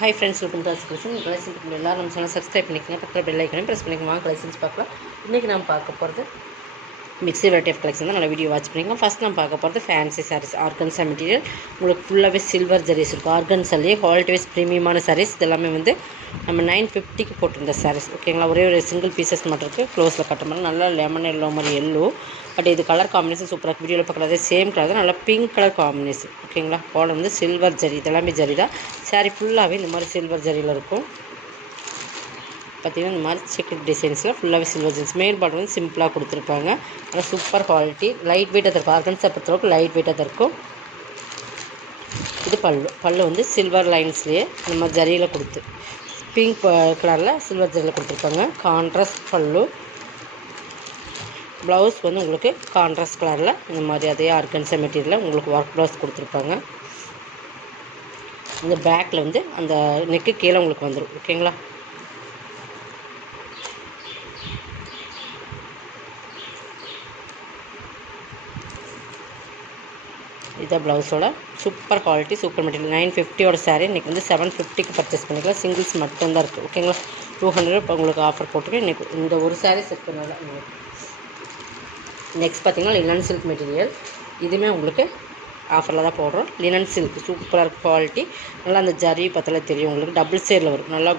Hi friends, welcome to collection. Collection எல்லாரும் நம்ம channel subscribe பண்ணிக்கங்க, பக்கத்தில் பெல் ஐக்கனையும் ப்ரெஸ் பண்ணிக்கோங்க. கலெக்ஷன்ஸ் பார்க்கலாம். இன்றைக்கி நம்ம பார்க்க போகிறது மிக்ஸி வெரைட்டி ஆஃப் கலெக்ஷன் தான். நல்லா வீடியோ வாட்ச் பண்ணிக்கோங்க. ஃபஸ்ட் நம்ம பார்க்க போகிறது ஃபேன்சி சாரீஸ். ஆர்கன்ஸா மெட்டீரியல் உங்களுக்கு ஃபுல்லாகவே சில்வர் ஜரிஸ் இருக்கும். ஆர்கன்ஸாலேயே குவாலிட்டி வைஸ் ப்ரீமியமான சாரீஸ். இதெல்லாமே வந்து நம்ம 950க்கு போட்டிருந்த சாரீஸ். ஓகேங்களா, ஒரே ஒரு சிங்கிள் பீசஸ் மட்டும் இருக்குது. க்ளோஸில் கட்டுற மாதிரி நல்லா லெமன் எல்லோ மாதிரி எல்லோ. பட் இது கலர் காம்பினேஷன் சூப்பராக வீடியோவில் பார்க்குறது சேம் கலர் தான். நல்லா பிங்க் கலர் காம்பினேஷன். ஓகேங்களா, பால் வந்து சில்வர் ஜரி. இதெல்லாமே ஜரி தான். சாரீ ஃபுல்லாகவே இந்த மாதிரி சில்வர் ஜரியில் இருக்கும். பார்த்திங்கன்னா இந்த மாதிரி செக்கட் டிசைன்ஸில் ஃபுல்லாகவே சில்வர் ஜென்ஸ். மெயின் பார்டர் வந்து சிம்பிளாக கொடுத்துருப்பாங்க. நல்லா சூப்பர் குவாலிட்டி, லைட் வெயிட்டாக தான் இருக்கும். ஆர்கன்ஸா பொறுத்தளவுக்கு லைட் வெயிட்டாக தான் இருக்கும். இது பல்லு வந்து சில்வர் லைன்ஸ்லேயே இந்த மாதிரி ஜரியில் கொடுத்து பிங்க் கலரில் சில்வர் ஜரியில் கொடுத்துருப்பாங்க. கான்ட்ராஸ்ட் பல்லு. ப்ளவுஸ் வந்து உங்களுக்கு கான்ட்ராஸ்ட் கலரில் இந்த மாதிரி அதே ஆர்கன்ஸா மெட்டீரியலில் உங்களுக்கு ஒர்க் ப்ளவுஸ் கொடுத்துருப்பாங்க. இந்த பேக்கில் வந்து அந்த நெக்கு கீழே உங்களுக்கு வந்துடும். ஓகேங்களா, இதான் ப்ளவுஸோட super quality, super material. 950 sari இன்றைக்கி வந்து 750க்கு பர்ச்சேஸ் பண்ணிக்கலாம். சிங்கிள்ஸ் மட்டும்தான் இருக்குது. ஓகேங்களா, 200 இப்போ உங்களுக்கு ஆஃபர் போட்டுருக்கேன். இன்றைக்கி இந்த ஒரு சாரீ செட் பண்ணல. நெக்ஸ்ட் பார்த்திங்கன்னா லினன் சில்க் மெட்டீரியல். இதுவுமே உங்களுக்கு ஆஃபரில் தான் போடுறோம். லினன் சில்க் சூப்பராக குவாலிட்டி. நல்லா அந்த ஜரி பற்றில தெரியும் உங்களுக்கு. டபுள் ஷேடில் வரும். நல்லா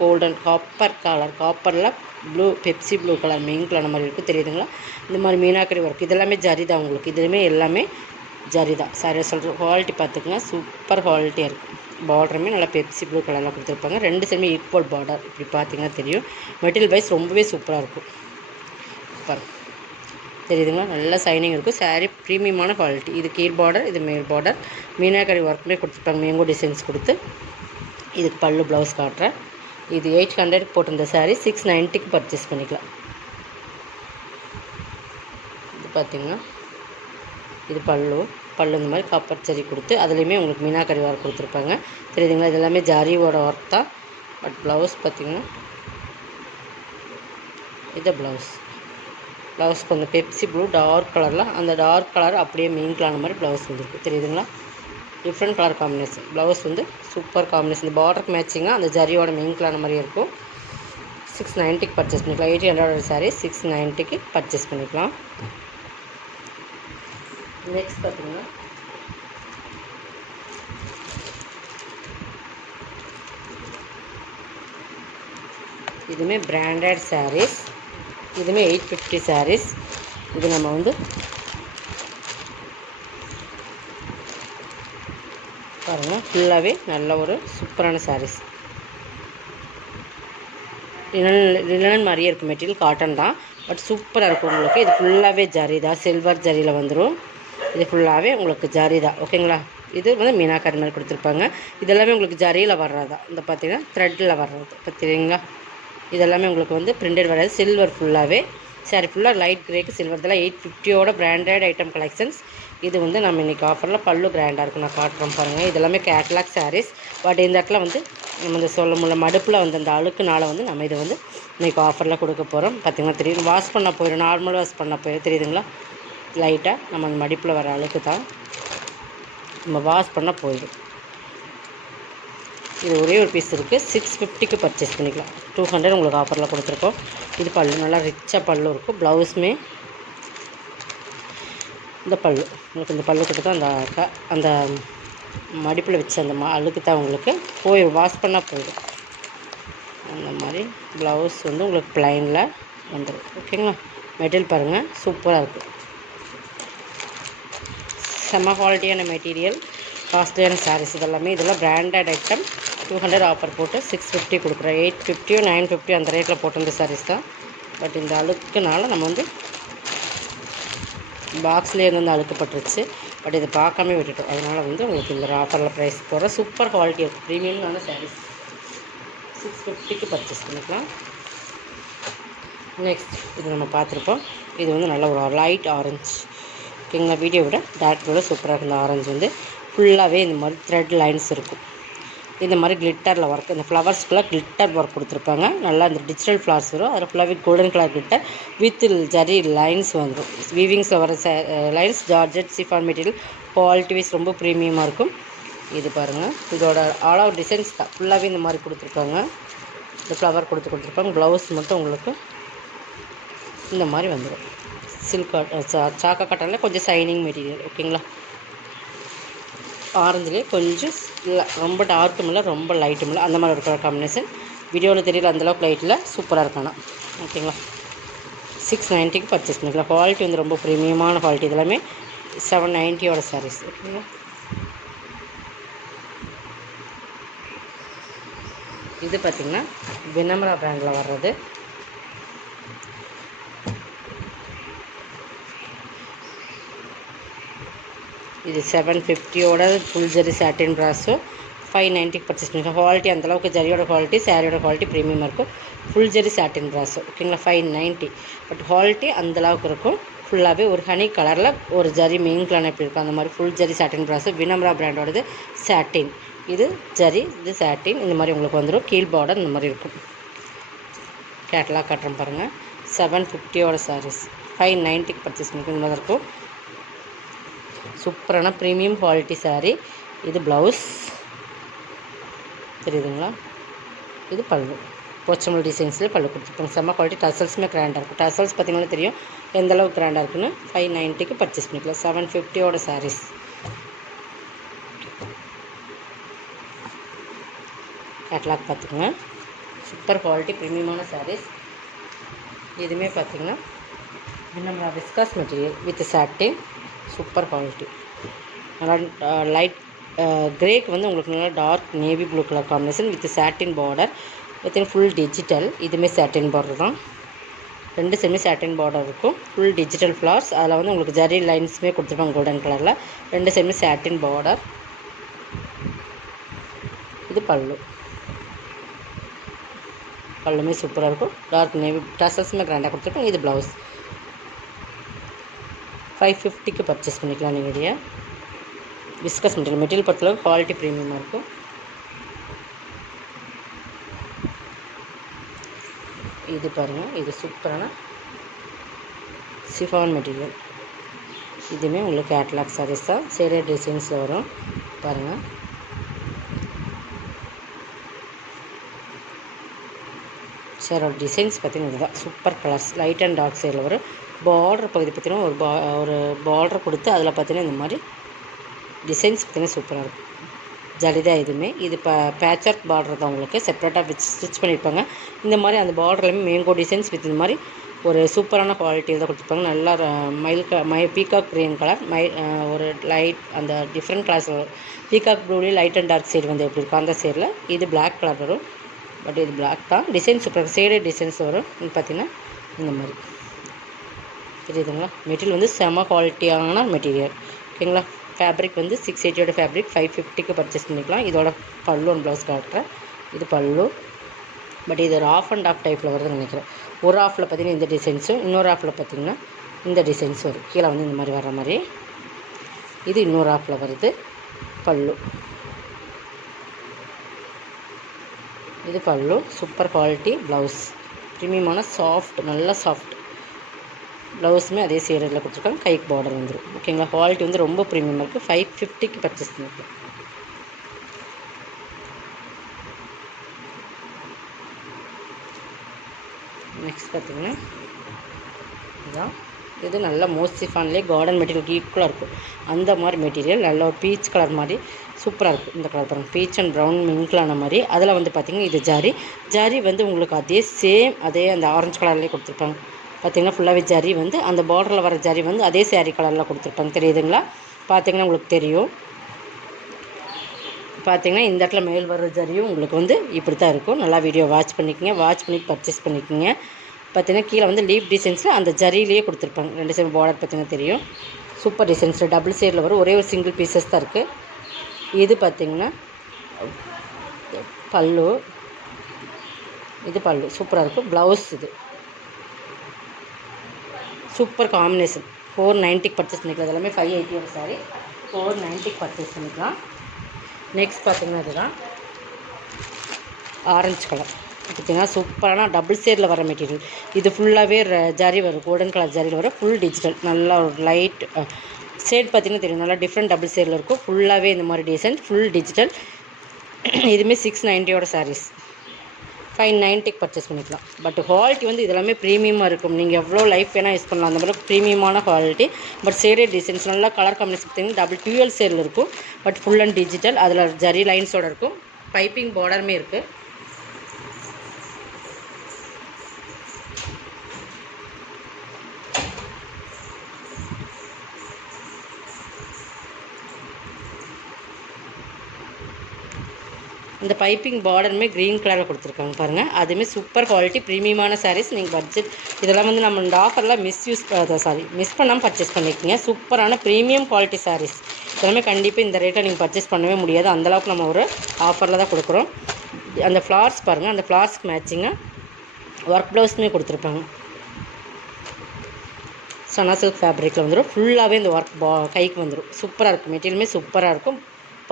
கோல்டன் காப்பர் கலர். காப்பரில் blue, Pepsi blue colour, main colour மாதிரி இருக்குது. தெரியுதுங்களா, இந்த மாதிரி மீனாக்கரி ஒர்க். இதெல்லாமே ஜரி தான் உங்களுக்கு. இதுவுமே எல்லாமே ஜரி தான். சாரி சொல்கிற குவாலிட்டி பார்த்துக்குங்க, சூப்பர் குவாலிட்டியாக இருக்கும். பார்டருமே நல்லா பெப்சி ப்ளூ கலரில் கொடுத்துருப்பாங்க. ரெண்டு சைடுமே ஈக்குவல் பார்டர். இப்படி பார்த்தீங்கன்னா தெரியும். மெட்டீரியல் வைஸ் ரொம்பவே சூப்பராக இருக்கும். பாருங்க, தெரியுதுங்களா, நல்லா சைனிங் இருக்கும். சாரீ ப்ரீமியமான குவாலிட்டி. இது கீழ் பார்டர், இது மேல் பார்டர். மீனாக்கரி ஒர்க்குமே கொடுத்துருப்பாங்க. மேங்கோ டிசைன்ஸ் கொடுத்து. இதுக்கு பல்லு ப்ளவுஸ் காட்டுறேன். இது 800க்கு போட்டிருந்த சாரீ 690க்கு பர்ச்சேஸ் பண்ணிக்கலாம். இது பார்த்திங்கன்னா இது பல்லு இந்த மாதிரி காப்பர் ஜரி கொடுத்து அதுலேயுமே உங்களுக்கு மீனாக்கரி ஒர்க் கொடுத்துருப்பாங்க. தெரியுதுங்களா, இது எல்லாமே ஜரியோட ஒர்க் தான். பட் ப்ளவுஸ் பார்த்திங்கன்னா இது ப்ளவுஸ் கொஞ்சம் பெப்சி ப்ளூ டார்க் கலரில், அந்த டார்க் கலர் அப்படியே மெயின் கலர் மாதிரி ப்ளவுஸ் வந்துருக்கு. தெரியுதுங்களா, டிஃப்ரெண்ட் கலர் காம்பினேஷன். ப்ளவுஸ் வந்து சூப்பர் காம்பினேஷன். இந்த பார்டருக்கு மேட்சிங்காக அந்த ஜரியோட மெயின் கலர் மாதிரி இருக்கும். 690க்கு பர்ச்சேஸ் பண்ணிக்கலாம். 800 சாரீ 690க்கு பர்ச்சேஸ் பண்ணிக்கலாம். நெக்ஸ்ட் பார்த்தீங்கன்னா இதுவுமே பிராண்டட் சாரீஸ். இதுவுமே 850 சாரீஸ். இது நம்ம வந்து பாருங்கள், ஃபுல்லாகவே நல்ல ஒரு சூப்பரான சாரீஸ். லினன் மாதிரியே இருக்கும். மெட்டீரியல் காட்டன் தான், பட் சூப்பராக இருக்கும் உங்களுக்கு. இது ஃபுல்லாகவே ஜரி தான். சில்வர் ஜரியில் வந்துடும். இது ஃபுல்லாகவே உங்களுக்கு ஜரி தான். ஓகேங்களா, இது வந்து மீனாக்கரி மாதிரி கொடுத்துருப்பாங்க. இதெல்லாமே உங்களுக்கு ஜரியில் வர்றதா. இந்த பார்த்திங்கன்னா த்ரெட்டில் வர்றது. பார்த்திங்களா, இதெல்லாமே உங்களுக்கு வந்து பிரிண்டட் வராது. சில்வர் ஃபுல்லாகவே சாரி ஃபுல்லாக லைட் கிரேக்கு சில்வர். இதெல்லாம் 850யோட பிராண்டட் ஐட்டம் கலெக்ஷன்ஸ். இது வந்து நம்ம இன்றைக்கி ஆஃபரில் பல்லு கிராண்டாக இருக்கும். நான் காட்டுறோம் பாருங்கள். இதெல்லாமே கேட்லாக் சாரீஸ். பட் இந்த இடத்துல வந்து நம்ம இந்த சொல்ல முடியல மடுப்பில் வந்து அந்த அழுக்குனால வந்து நம்ம இதை வந்து இன்றைக்கி ஆஃபரில் கொடுக்க போகிறோம். பார்த்திங்கன்னா தெரியும். வாஷ் பண்ண போயிடும், நார்மல் வாஷ் பண்ண போயிடும். தெரியுதுங்களா, லைட்டாக நம்ம அந்த மடிப்பில் வர அழுக்கு தான் நம்ம வாஷ் பண்ண போயிடும். இது ஒரே ஒரு பீஸ் இருக்குது. 650க்கு பர்ச்சேஸ் பண்ணிக்கலாம். 200 உங்களுக்கு ஆஃபரில் கொடுத்துருக்கோம். இது பல்லு நல்லா ரிச்சாக பல்லு இருக்கும். ப்ளவுஸுமே இந்த பல்லு உங்களுக்கு. இந்த பல்லு கிட்ட தான் அந்த மடிப்பில் வச்சு அந்த அழுக்கு தான் உங்களுக்கு போயிடும். வாஷ் பண்ணால் போயிடும். அந்த மாதிரி ப்ளவுஸ் வந்து உங்களுக்கு ப்ளைனில் வந்துடும். ஓகேங்களா, மெட்டீரியல் பாருங்கள், சூப்பராக இருக்குது. செம்ம குவாலிட்டியான மெட்டீரியல், காஸ்ட்லியான சாரீஸ் இதெல்லாமே. இதெல்லாம் பிராண்டட் ஐட்டம். 200 ஆஃபர் போட்டு 650 கொடுக்குறேன். 850 950 அந்த ரேட்டில் போட்டிருந்த சாரீஸ் தான். பட் இந்த அழுக்குனால நம்ம வந்து பாக்ஸ்லேயே வந்து அழுக்கப்பட்டுருச்சு. பட் இதை பார்க்காம விட்டுட்டோம். அதனால் வந்து உங்களுக்கு இந்த ஆஃபரில் ப்ரைஸ் போடுற சூப்பர் குவாலிட்டி இருக்கும். ப்ரீமியமான சாரீஸ் 650க்கு பர்ச்சேஸ் பண்ணிக்கலாம். நெக்ஸ்ட் இது நம்ம பார்த்துருப்போம். இது வந்து நல்ல ஒரு லைட் ஆரஞ்சு. ஓகேங்களா, வீடியோ விட டார்க் விட சூப்பராக இருக்கும். இந்த ஆரஞ்சு வந்து ஃபுல்லாகவே இந்த மாதிரி த்ரெட் லைன்ஸ் இருக்கும். இந்த மாதிரி கிளிட்டரில் ஒர்க். இந்த ஃப்ளவர்ஸ்க்குள்ளே கிளிட்டர் ஒர்க் கொடுத்துருப்பாங்க. நல்லா இந்த டிஜிட்டல் ஃப்ளவர்ஸ் வரும். அதில் ஃபுல்லாகவே golden colour glitter with zari lines வந்துடும். வீவிங்ஸில் வர lines georgette chiffon material quality wise ரொம்ப ப்ரீமியமாக இருக்கும். இது பாருங்கள், இதோட ஆல் ஓவர் டிசைன்ஸ் தான் ஃபுல்லாகவே இந்த மாதிரி கொடுத்துருக்காங்க. இந்த ஃப்ளவர் கொடுத்துருப்பாங்க. ப்ளவுஸ் மட்டும் உங்களுக்கு இந்த மாதிரி வந்துடும். சில்க் சாக்கா காட்டனில் கொஞ்சம் ஷைனிங் மெட்டீரியல். ஓகேங்களா, ஆரஞ்சுலேயே கொஞ்சம் இல்லை, ரொம்ப டார்க்கும் இல்லை ரொம்ப லைட்டும் இல்லை, அந்த மாதிரி இருக்கிற காம்பினேஷன். வீடியோவில் தெரியல அந்தளவுக்கு லைட்டில் சூப்பராக இருக்கணும். ஓகேங்களா, 690க்கு பர்ச்சேஸ் பண்ணிக்கலாம். குவாலிட்டி வந்து ரொம்ப ப்ரீமியமான குவாலிட்டி. இதெல்லாமே 790யோட சாரீஸ். ஓகேங்களா, இது பார்த்திங்கன்னா வினம்ரா பிராண்டில் வர்றது. இது 750யோட ஃபுல் ஜரி சாட்டின் ப்ராஸோ 590க்கு பர்ச்சேஸ் பண்ணிக்கலாம். குவாலிட்டி அந்தளவுக்கு ஜரியோட குவாலிட்டி, சாரியோட குவாலிட்டி ப்ரீமியமாக இருக்கும். ஃபுல் ஜரி சாட்டின் ப்ராஸோ. ஓகேங்களா, 590. பட் குவாலிட்டி அந்தளவுக்கு இருக்கும். ஃபுல்லாகவே ஒரு ஹனி கலரில் ஒரு ஜரி மெயின் கலர் எப்படி இருக்கும் அந்த மாதிரி ஃபுல் ஜரி சாட்டின் ப்ராஸோ. வினம்ரா பிராண்டோடது சாட்டின். இது ஜரி, இது சாட்டின். இந்த மாதிரி உங்களுக்கு வந்துடும். கீழ் பார்டர் இந்த மாதிரி இருக்கும். கேட்டலாக் காட்டுறேன் பாருங்கள். 750யோட சாரீஸ் 590க்கு பர்ச்சேஸ் பண்ணிக்கலாம். இந்த மாதிரி இருக்கும். சூப்பரான ப்ரீமியம் குவாலிட்டி சாரீ. இது ப்ளவுஸ் தெரியுதுங்களா, இது பல்லு. போச்சமல் டிசைன்ஸ்லேயே பல்லு கொடுத்துருப்பாங்க. செம்ம குவாலிட்டி. டசல்ஸுமே கிராண்டாக இருக்கும். டசல்ஸ் பார்த்திங்கன்னா தெரியும் எந்தளவுக்கு கிராண்டாக இருக்குன்னு. 590க்கு பர்ச்சேஸ் பண்ணிக்கலாம். 750யோட சாரீஸ். கேட்லாக் பார்த்துக்குங்க. சூப்பர் குவாலிட்டி ப்ரீமியமான சாரீஸ். இதுவுமே பார்த்திங்கன்னா Vinamra viscose material with satin. Super quality. நல்லா லைட் கிரேக்கு வந்து உங்களுக்கு நல்லா dark navy blue colour combination with satin border. பார்த்திங்கன்னா ஃபுல் டிஜிட்டல். இதுவுமே சாட்டின் பார்டர் தான். ரெண்டு செமி சாட்டின் பார்டர் இருக்கும். Full digital flowers. அதில் வந்து உங்களுக்கு ஜரி லைன்ஸுமே கொடுத்துருப்பாங்க கோல்டன் கலரில். ரெண்டு செமி சாட்டின் பார்டர். இது பல்லு. பல்லுமே சூப்பராக இருக்கும். டார்க் நேவி டசல்ஸுமே கிராண்டாக கொடுத்துருக்கோம். இது ப்ளவுஸ். 550க்கு பர்ச்சேஸ் பண்ணிக்கலாம். நீங்கள் விஸ்கஸ் மெட்டீரியல் பொறுத்தளவு குவாலிட்டி ப்ரீமியமாக இருக்கும். இது பாருங்கள், இது சூப்பரான சிஃபான் மெட்டீரியல். இதுவுமே உங்களுக்கு கேட்லாக் சாரீஸ் தான். சேரே டிசைன்ஸில் வரும் பாருங்கள். சேரோட டிசைன்ஸ் பார்த்திங்கன்னா இதுதான். Super colours. Light and dark சேரில் வரும். பார்டர் பகுதி பார்த்திங்கன்னா ஒரு பார்டர் கொடுத்து அதில் பார்த்திங்கன்னா இந்த மாதிரி டிசைன்ஸ் பார்த்திங்கன்னா சூப்பராக இருக்கும். ஜலிதான் இதுவுமே. இது பேட்ச் ஒர்க் பார்டர் தான். உங்களுக்கு செப்பரேட்டாக ஸ்டிச் பண்ணியிருப்பாங்க. இந்த மாதிரி அந்த பார்டர்லையுமே மேங்கோ டிசைன்ஸ் வித் இந்த மாதிரி ஒரு சூப்பரான குவாலிட்டியில் தான் கொடுத்துருப்பாங்க. நல்லா பீகாக் க்ரீன் கலர், ஒரு லைட் அந்த டிஃப்ரெண்ட் கலர்ஸ் பீகாக் ப்ளூலேயே லைட் அண்ட் டார்க் ஷேட் வந்து எப்படி இருக்கும் அந்த ஷேடில். இது பிளாக் கலர் வரும். பட் இது பிளாக் தான். டிசைன் சூப்பராக ஷேடே டிசைன்ஸ் வரும். பார்த்திங்கன்னா இந்த மாதிரி தெரியுதுங்களா. மெட்டீரியல் வந்து செம குவாலிட்டியான மெட்டீரியல். ஓகேங்களா, ஃபேப்ரிக் வந்து 680யோட ஃபேப்ரிக் 550க்கு பர்ச்சேஸ் பண்ணிக்கலாம். இதோட பல்லு ஒன் ப்ளவுஸ் காட்டுறேன். இது பல்லு. பட் இது ஒரு ஆஃப் அண்ட் ஆஃப் டைப்பில் வருதுன்னு நினைக்கிறேன். ஒரு ஆஃபில் பார்த்திங்கன்னா இந்த டிசைன்ஸும், இன்னொரு ஆஃபில் பார்த்திங்கன்னா இந்த டிசைன்ஸ் வரும். கீழே வந்து இந்த மாதிரி வர மாதிரி. இது இன்னொரு ஆஃபில் வருது. பல்லு. இது பல்லு. Super quality blouse. ப்ரீமியமான சாஃப்ட், நல்ல சாஃப்ட் ப்ளவுஸுமே அதே சேரில் கொடுத்துருக்காங்க. கைக்கு பார்டர் வந்துடும். ஓகேங்களா, குவாலிட்டி வந்து ரொம்ப ப்ரீமியமாக இருக்குது. 550க்கு பர்ச்சேஸ் பண்ணிக்கலாம். நெக்ஸ்ட் பார்த்திங்கன்னா இதுதான். இது நல்ல மோஸ்டிஃபான்லேயே கார்டன் மெட்டீரியல் ஈக்குவலாக இருக்கும். அந்த மாதிரி மெட்டீரியல் நல்ல ஒரு பீச் கலர் மாதிரி சூப்பராக இருக்கும். இந்த கலர் பாருங்கள், பீச் அண்ட் ப்ரௌன் மிங்கிளான மாதிரி. அதில் வந்து பார்த்திங்கன்னா இது ஜரி வந்து உங்களுக்கு அதே சேம் அதே அந்த ஆரஞ்சு கலர்லேயே கொடுத்துருப்பாங்க. பார்த்திங்கன்னா ஃபுல்லாகவே ஜரி வந்து அந்த பார்டரில் வர ஜரி வந்து அதே சேரீ கலரில் கொடுத்துருப்பாங்க. தெரியுதுங்களா, பார்த்திங்கன்னா உங்களுக்கு தெரியும். பார்த்திங்கன்னா இந்த இடத்துல மேல் வர ஜரியும் உங்களுக்கு வந்து இப்படி தான் இருக்கும். நல்லா வீடியோ வாட்ச் பண்ணிக்கோங்க. வாட்ச் பண்ணி பர்ச்சேஸ் பண்ணிக்கோங்க. பார்த்திங்கன்னா கீழே வந்து லீஃப் டிசைன்ஸில் அந்த ஜரியிலேயே கொடுத்துருப்பாங்க. ரெண்டு சைடு பார்டர் பார்த்திங்கன்னா தெரியும். சூப்பர் டிசைன்ஸில் டபுள் சைடில் வரும். ஒரே ஒரு சிங்கிள் பீசஸ் தான் இருக்குது. இது பார்த்திங்கன்னா பல்லு. இது பல்லு சூப்பராக இருக்கும். ப்ளவுஸ் இது சூப்பர் காம்பினேஷன். 490க்கு பர்ச்சேஸ் பண்ணிக்கலாம். இதெல்லாமே 580 சாரி 490க்கு பர்ச்சேஸ் பண்ணிக்கலாம். நெக்ஸ்ட் பார்த்திங்கன்னா இதுதான் ஆரஞ்சு கலர். பார்த்திங்கன்னா சூப்பரான டபுள் ஷேடில் வர மெட்டீரியல். இது ஃபுல்லாகவே ஜரி வரும். கோல்டன் கலர் ஜரியில் வரும். Full digital. நல்லா ஒரு லைட் ஷேட் பார்த்திங்கன்னா தெரியும், நல்லா டிஃப்ரெண்ட் டபுள் ஷேடில் இருக்கும். ஃபுல்லாகவே இந்த மாதிரி டிசைன், ஃபுல் டிஜிட்டல். இதுவுமே 690 சாரீஸ் 590 பர்ச்சேஸ் பண்ணிக்கலாம். பட் குவாலிட்டி வந்து இதெல்லாமே ப்ரீமியமாக இருக்கும். நீங்கள் எவ்வளோ லைஃப் வேணால் யூஸ் பண்ணலாம், அந்த மாதிரி ப்ரீமியமான குவாலிட்டி. பட் ஷேடட் டிசைன்ஸ் நல்லா கலர் காம்பினேஷன் பார்த்திங்கன்னா டபுள் டியூஎல் ஷேடில் இருக்கும். பட் ஃபுல் அண்ட் டிஜிட்டல், அதில் ஜரி லைன்ஸோடு இருக்கும். பைப்பிங் பார்டருமே இருக்குது. இந்த பைப்பிங் பார்டருமே க்ரீன் கலரில் கொடுத்துருக்காங்க பாருங்கள். அதுவுமே சூப்பர் குவாலிட்டி ப்ரீமியமான சாரீஸ். நீங்கள் பட்ஜெட் இதெல்லாம் வந்து நம்ம இந்த ஆஃபரில் மிஸ் பண்ணாமல் பர்ச்சேஸ் பண்ணிக்கோங்க. சூப்பரான ப்ரீமியம் குவாலிட்டி சாரீஸ் இதெல்லாமே கண்டிப்பாக இந்த ரேட்டை நீங்கள் பர்ச்சேஸ் பண்ணவே முடியாது. அந்தளவுக்கு நம்ம ஒரு ஆஃபரில் தான் கொடுக்குறோம். அந்த ஃப்ளார்ஸ் பாருங்கள், அந்த ஃப்ளார்ஸ்க்கு மேட்சிங்காக ஒர்க் ப்ளவுஸுமே கொடுத்துருப்பாங்க. சனா சில்க் ஃபேப்ரிக்கில் வந்துடும். ஃபுல்லாகவே இந்த ஒர்க் கைக்கு வந்துடும். சூப்பராக இருக்கும். மெட்டீரியலுமே சூப்பராக இருக்கும்.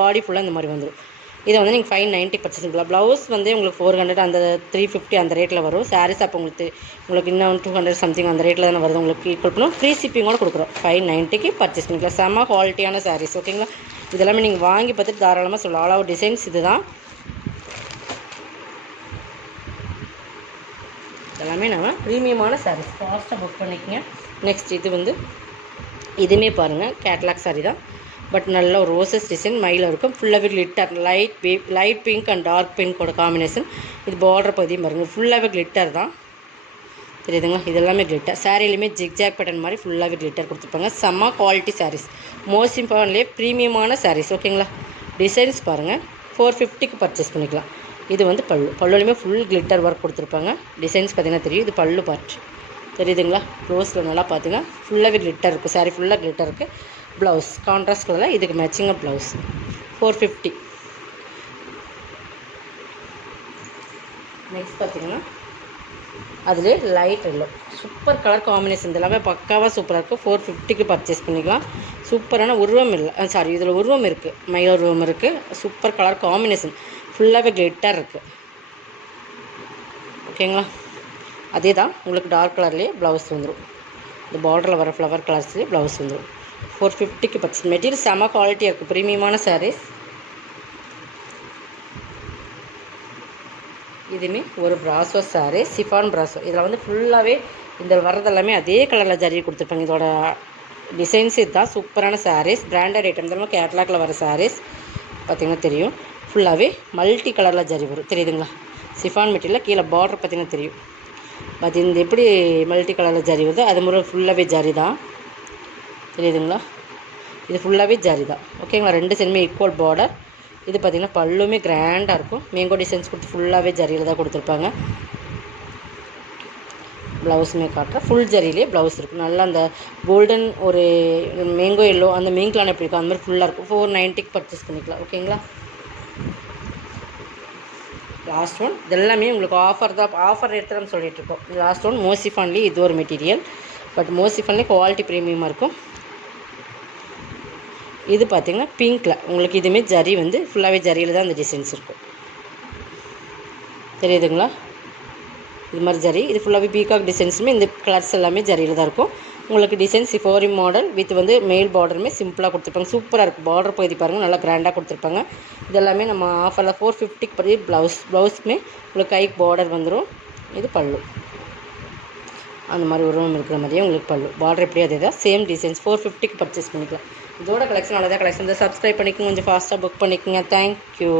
பாடி ஃபுல்லாக இந்த மாதிரி வந்துடும். இதை வந்து நீங்கள் 590 பர்ச்சேஸ் பண்ணலாம். ப்ளவுஸ் வந்து உங்களுக்கு 400 அந்த 350 அந்த ரேட்டில் வரும். சாரீஸ் அப்போ உங்களுக்கு இன்னும் 200 சம்திங் அந்த ரேட்டில் தானே வருது. உங்களுக்கு ஈக்குவல் பண்ணும். ஃப்ரீ ஷிப்பிங்கோடு கொடுக்குறோம். 590க்கு பர்ச்சேஸ் பண்ணிக்கலாம். செம்ம குவாலிட்டியான சாரீஸ். ஓகேங்களா? இதெல்லாமே நீங்கள் வாங்கி பார்த்துட்டு தாராளமாக சொல்லலாம். ஆல் ஓவர் டிசைன்ஸ் இது தான். எல்லாமே நம்ம ப்ரீமியமான சாரீஸ். ஃபாஸ்ட்டாக புக் பண்ணிக்கோங்க. நெக்ஸ்ட் இது வந்து இதுவுமே பாருங்கள், கேட்லாக் சாரீ தான். பட் நல்ல ஒரு ரோசஸ் டிசைன் மயில இருக்கும். ஃபுல்லாகவே glitter, light pink and dark பிங்கோட காம்பினேஷன். இது பார்டர் பகுதியும் பாருங்கள், ஃபுல்லாகவே கிளிட்டர் தான். தெரியுதுங்களா? இது எல்லாமே கிளிட்டர். சாரீலையுமே ஜிக்ஜாக் பேட்டர்ன் மாதிரி ஃபுல்லாகவே கிளிட்டர் கொடுத்துருப்பாங்க. செம்ம குவாலிட்டி சாரீஸ். மோஸ்ட் இம்பார்ட்டன்ட்லேயே ப்ரீமியமான சாரீஸ். ஓகேங்களா? டிசைன்ஸ் பாருங்கள். 450க்கு பர்ச்சேஸ் பண்ணிக்கலாம். இது வந்து பல்லுலையுமே ஃபுல் கிளிட்டர் ஒர்க் கொடுத்துருப்பாங்க. டிசைன்ஸ் பார்த்திங்கன்னா தெரியும். இது பல்லு பார்ட் தெரியுதுங்களா? க்ளோஸில் நல்லா பார்த்தீங்கன்னா ஃபுல்லாகவே கிளிட்டர் இருக்குது. சாரீ ஃபுல்லாக கிளிட்டர் இருக்குது. ப்ளவுஸ் கான்ட்ராஸ்ட் கலரில் இதுக்கு மேட்சிங்காக ப்ளவுஸ் 450. நெக்ஸ்ட் பார்த்திங்கன்னா அதிலே light yellow super colour combination. எல்லாமே பக்காவாக சூப்பராக இருக்கும். 450க்கு பர்ச்சேஸ் பண்ணிக்கலாம். சூப்பரான உருவம் இல்லை, இதில் உருவம் இருக்குது, மயில் உருவம் இருக்குது. Super colour combination. ஃபுல்லாகவே கிளிட்டர் இருக்குது. ஓகேங்களா? அதே தான் உங்களுக்கு டார்க் கலர்லேயே ப்ளவுஸ் வந்துடும். இந்த பார்டரில் வர ஃப்ளவர் கலர்ஸ்லேயே ப்ளவுஸ் வந்துடும். 450க்கு பர்ச்சேஸ். மெட்டீரியல் செம குவாலிட்டியாக இருக்குது. ப்ரீமியமான சாரீஸ். இதுவுமே ஒரு ப்ராசோ சாரீ, சிஃபான் ப்ராசோ. இதில் வந்து ஃபுல்லாகவே இந்த வர்றதெல்லாமே அதே கலரில் ஜரி கொடுத்துருப்பாங்க. இதோட டிசைன்ஸ் இதுதான். சூப்பரான சாரீஸ். பிராண்டட் ஐட்டம் தான். கேட்லாகில் வர சாரீஸ் பார்த்திங்கன்னா தெரியும். ஃபுல்லாகவே மல்டி கலரில் ஜரி வரும். தெரியுதுங்களா? சிஃபான் மெட்டீரியலில் கீழே பார்டர் பார்த்திங்கன்னா தெரியும். அது இந்த எப்படி மல்டி கலரில் ஜரி வருதோ அது மாதிரி ஃபுல்லாகவே ஜரி தான். தெரியுதுங்களா? இது ஃபுல்லாகவே ஜரி தான். ஓகேங்களா? ரெண்டு சைடுமே ஈக்குவல் பார்டர். இது பார்த்திங்கன்னா பல்லுமே கிராண்டாக இருக்கும். மேங்கோ டிசைன்ஸ் கொடுத்து ஃபுல்லாகவே ஜரியில் தான் கொடுத்துருப்பாங்க. ப்ளவுஸுமே காட்டுறேன். ஃபுல் ஜரியிலே ப்ளவுஸ் இருக்கும். நல்லா அந்த கோல்டன் ஒரு மேங்கோ எல்லோ அந்த மீங்க்லான எப்படி இருக்கும் அந்த மாதிரி ஃபுல்லாக இருக்கும். 490க்கு பர்ச்சேஸ் பண்ணிக்கலாம். ஓகேங்களா? லாஸ்ட் ஒன் இதெல்லாமே உங்களுக்கு ஆஃபர் தான். ஆஃபர் ரேட் தான் சொல்லிகிட்ருக்கோம். Last one மோசிஃபான்லி. இது ஒரு மெட்டீரியல். பட் மோசிஃபான்லி குவாலிட்டி ப்ரீமியமாக இருக்கும். இது பார்த்திங்கன்னா பிங்க்கில் உங்களுக்கு இதுவுமே ஜரி வந்து ஃபுல்லாகவே ஜரியில் தான் அந்த டிசைன்ஸ் இருக்கும். தெரியுதுங்களா? இது மாதிரி ஜரி. இது ஃபுல்லாகவே பீகாக் டிசைன்ஸுமே இந்த கலர்ஸ் எல்லாமே ஜரியில் தான் இருக்கும். உங்களுக்கு டிசைன் சிஃபோரி மாடல் வித் வந்து மெயில் பார்டருமே சிம்பிளாக கொடுத்துருப்பாங்க. சூப்பராக இருக்குது. பார்டர் பகுதி பாருங்கள், நல்லா கிராண்டாக கொடுத்துருப்பாங்க. இதெல்லாமே நம்ம ஆஃபரில் 450க்கு படி ப்ளவுஸுமே உங்களுக்கு கைக்கு பார்டர் வந்துடும். இது பல்லு அந்த மாதிரி உருவம் இருக்கிற மாதிரியே உங்களுக்கு பல்லு. பார்டர் எப்படியே அதே தான். Same designs. 450க்கு பர்ச்சேஸ் பண்ணிக்கலாம். இதோட கலெக்ஷன் அவ்வளோதான். கலெக்ஷன் வந்து சப்ஸ்கிரைப் பண்ணிக்கோங்க. கொஞ்சம் ஃபாஸ்ட்டாக புக் பண்ணிக்கோங்க. தேங்க்யூ.